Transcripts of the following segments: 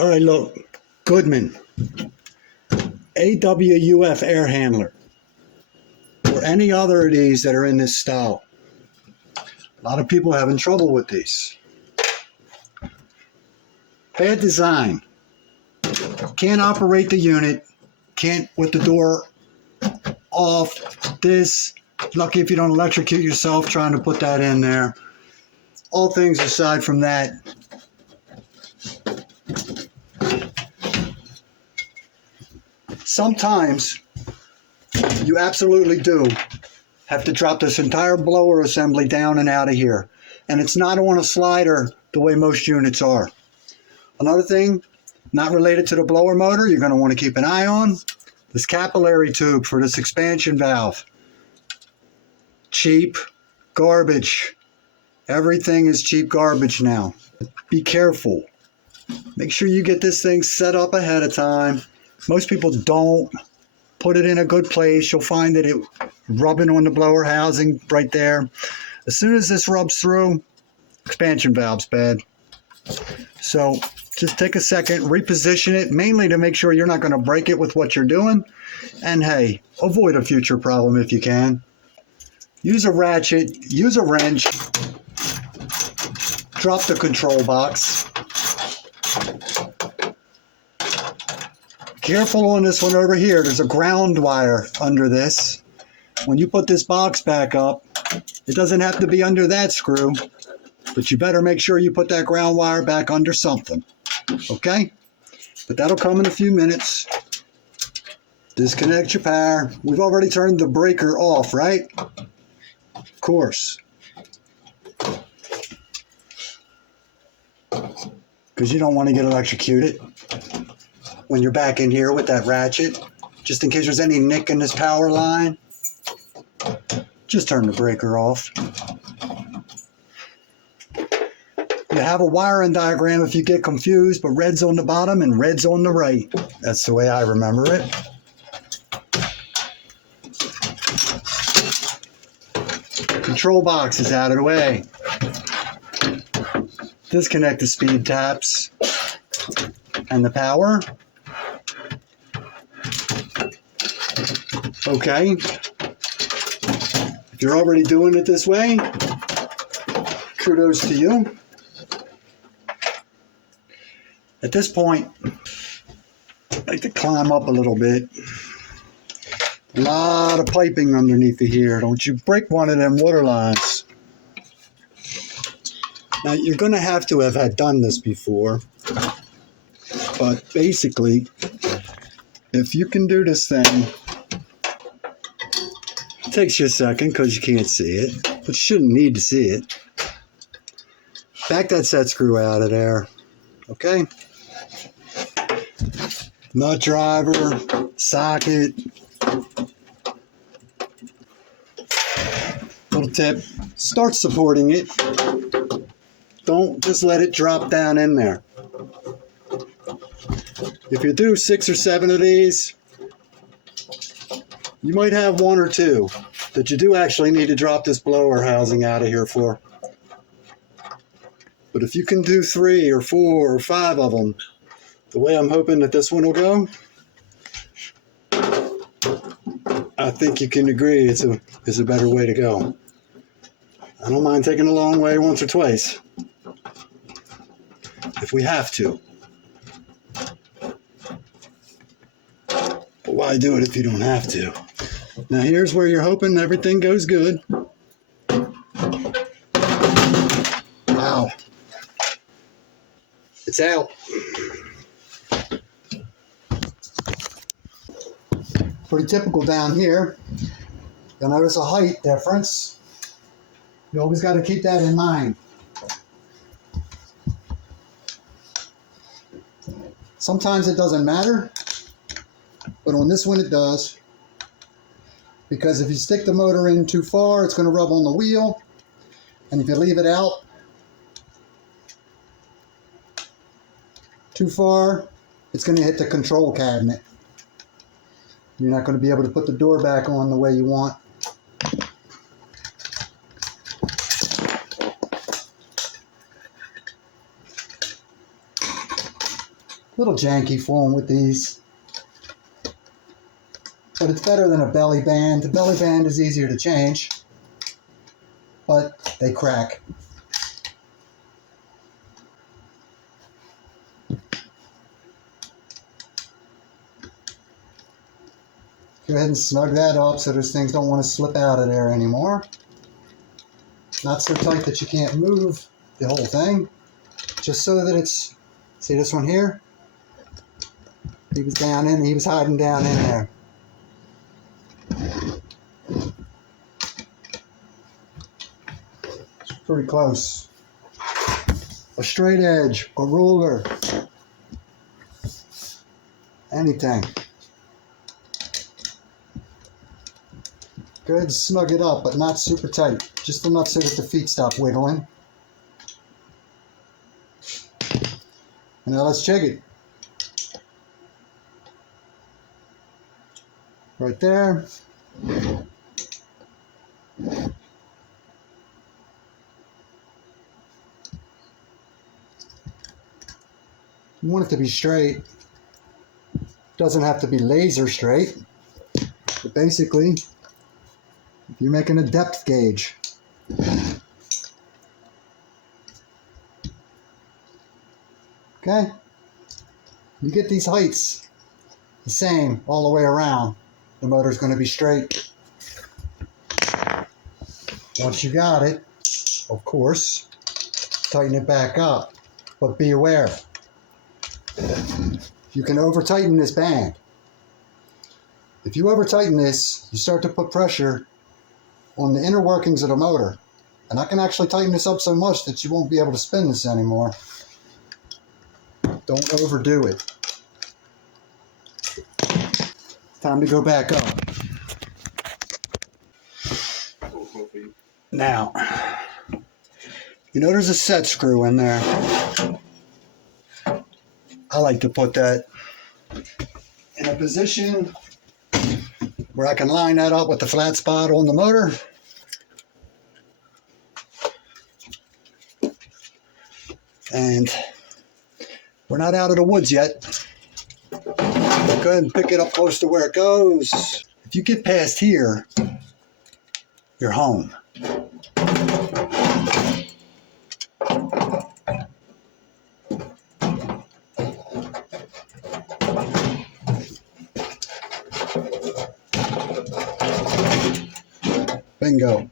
All right, look, Goodman, AWUF air handler, or any other of these that are in this style. A lot of people are having trouble with these. Bad design. Can't operate the unit. Can't with the door off. This, lucky if you don't electrocute yourself trying to put that in there. All things aside from that, sometimes you absolutely do have to drop this entire blower assembly down and out of here. And it's not on a slider the way most units are. Another thing, not related to the blower motor, you're going to want to keep an eye on this capillary tube for this expansion valve. Cheap garbage. Everything is cheap garbage now. Be careful. Make sure you get this thing set up ahead of time. Most people don't put it in a good place. You'll find that it rubbing on the blower housing right there. As soon as this rubs through, expansion valve's bad. So just take a second, reposition it, mainly to make sure you're not going to break it with what you're doing. And hey, avoid a future problem if you can. Use a ratchet, use a wrench, drop the control box. Careful on this one over here. There's a ground wire under this. When you put this box back up, it doesn't have to be under that screw, but you better make sure you put that ground wire back under something. Okay? But that'll come in a few minutes. Disconnect your power. We've already turned the breaker off, right? Of course. Because you don't want to get electrocuted when you're back in here with that ratchet. Just in case there's any nick in this power line, just turn the breaker off. You have a wiring diagram if you get confused, but red's on the bottom and red's on the right. That's the way I remember it. Control box is out of the way. Disconnect the speed taps and the power. Okay. If you're already doing it this way, kudos to you. At this point, I like to climb up a little bit. A lot of piping underneath of here. Don't you break one of them water lines. Now, you're going to have had done this before, but basically, if you can do this thing, it takes you a second because you can't see it, but you shouldn't need to see it. Back that set screw out of there, okay? Nut driver, socket. Little tip, start supporting it. Don't just let it drop down in there. If you do 6 or 7 of these, you might have 1 or 2 that you do actually need to drop this blower housing out of here for. But if you can do 3 or 4 or 5 of them, the way I'm hoping that this one will go, I think you can agree it's a better way to go. I don't mind taking a long way once or twice, if we have to. But why do it if you don't have to? Now here's where you're hoping everything goes good. Wow. It's out. Pretty typical down here. You'll notice a height difference. You always got to keep that in mind. Sometimes it doesn't matter, but on this one it does. Because if you stick the motor in too far, it's going to rub on the wheel. And if you leave it out too far, it's going to hit the control cabinet. You're not going to be able to put the door back on the way you want. Little janky fooling with these, but it's better than a belly band. The belly band is easier to change, but they crack. Go ahead and snug that up so those things don't want to slip out of there anymore. Not so tight that you can't move the whole thing, just so that it's, see this one here? He was hiding down in there. It's pretty close. A straight edge, a ruler, anything. Go ahead and snug it up, but not super tight. Just enough so that the feet stop wiggling. And now let's check it. Right there. You want it to be straight. Doesn't have to be laser straight. But basically, if you're making a depth gauge. Okay? You get these heights the same all the way around. The motor's going to be straight. Once you got it, of course, tighten it back up. But be aware, you can over tighten this band. If you over tighten this, you start to put pressure on the inner workings of the motor. And I can actually tighten this up so much that you won't be able to spin this anymore. Don't overdo it. Time to go back up. Now, you know there's a set screw in there. I like to put that in a position where I can line that up with the flat spot on the motor. And we're not out of the woods yet. Go ahead and pick it up close to where it goes. If you get past here, you're home. Bingo.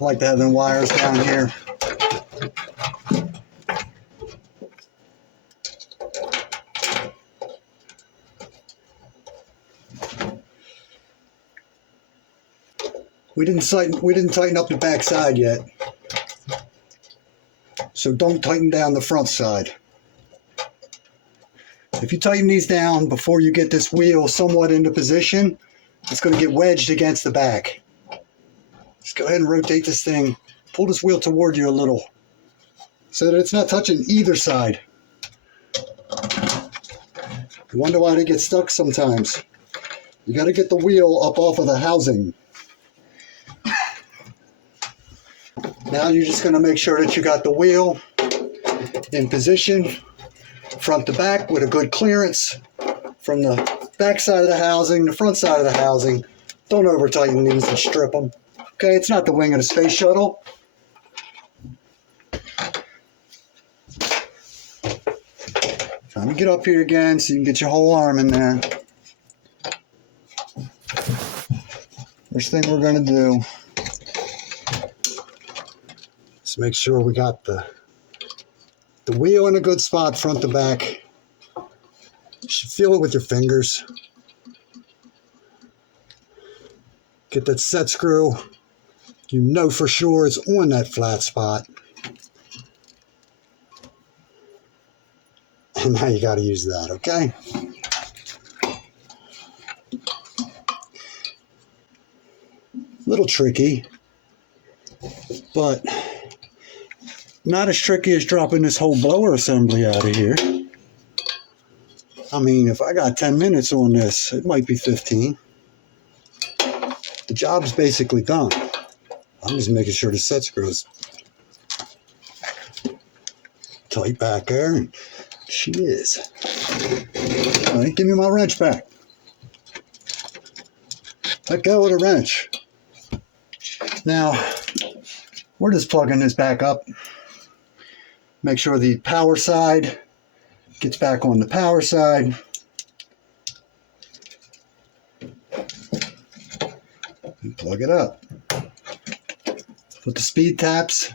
I like to have them wires down here. We didn't tighten up the back side yet. So don't tighten down the front side. If you tighten these down before you get this wheel somewhat into position, it's going to get wedged against the back. Just go ahead and rotate this thing. Pull this wheel toward you a little so that it's not touching either side. You wonder why they get stuck sometimes. You got to get the wheel up off of the housing. Now you're just going to make sure that you got the wheel in position, front to back, with a good clearance from the back side of the housing, the front side of the housing. Don't over tighten these and strip them. Okay, it's not the wing of the space shuttle. Trying to get up here again so you can get your whole arm in there. First thing we're going to do is make sure we got the wheel in a good spot front to back. You should feel it with your fingers. Get that set screw. You know for sure it's on that flat spot. And now you got to use that, okay? Little tricky, but not as tricky as dropping this whole blower assembly out of here. I mean, if I got 10 minutes on this, it might be 15. The job's basically done. I'm just making sure the set screw is tight back there. And she is. All right, give me my wrench back. Let go of the wrench. Now, we're just plugging this back up. Make sure the power side gets back on the power side. And plug it up. Put the speed taps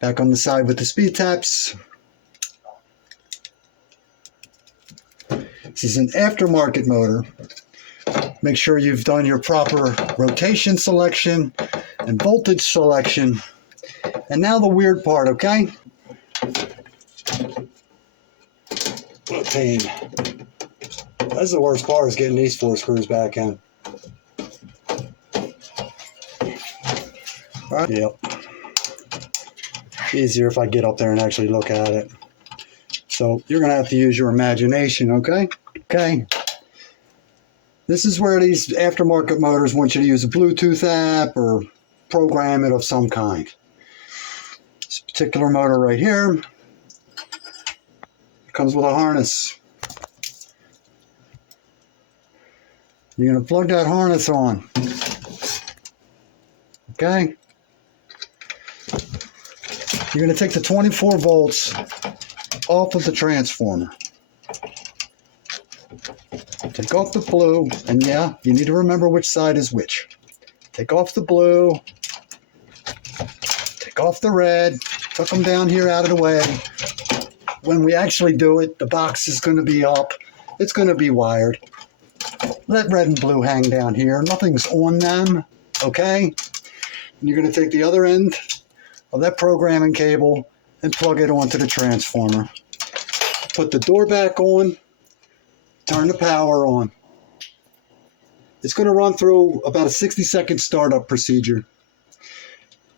back on the side with the speed taps. This is an aftermarket motor. Make sure you've done your proper rotation selection and voltage selection. And now the weird part, okay? What a pain. That's the worst part, is getting these 4 screws back in. All right. Yep. Easier if I get up there and actually look at it. So you're going to have to use your imagination, okay? Okay. This is where these aftermarket motors want you to use a Bluetooth app or program it of some kind. This particular motor right here comes with a harness. You're going to plug that harness on. Okay? You're going to take the 24 volts off of the transformer. Take off the blue, and yeah, you need to remember which side is which. Take off the blue, take off the red, tuck them down here out of the way. When we actually do it, the box is going to be up. It's going to be wired. Let red and blue hang down here. Nothing's on them, okay? And you're going to take the other end of that programming cable and plug it onto the transformer. Put the door back on. Turn the power on. It's going to run through about a 60-second startup procedure.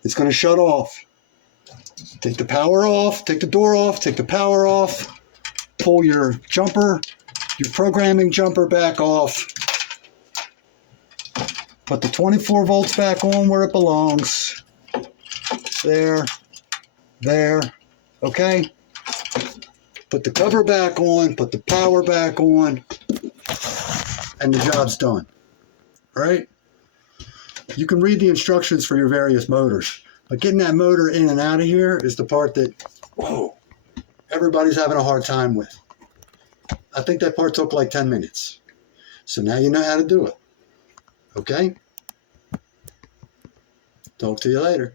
It's going to shut off. Take the power off, take the door off, take the power off, pull your jumper, your programming jumper back off. Put the 24 volts back on where it belongs. There, there, okay? Put the cover back on, put the power back on, and the job's done. All right? You can read the instructions for your various motors, but getting that motor in and out of here is the part that, whoa, everybody's having a hard time with. I think that part took like 10 minutes. So now you know how to do it. Okay? Talk to you later.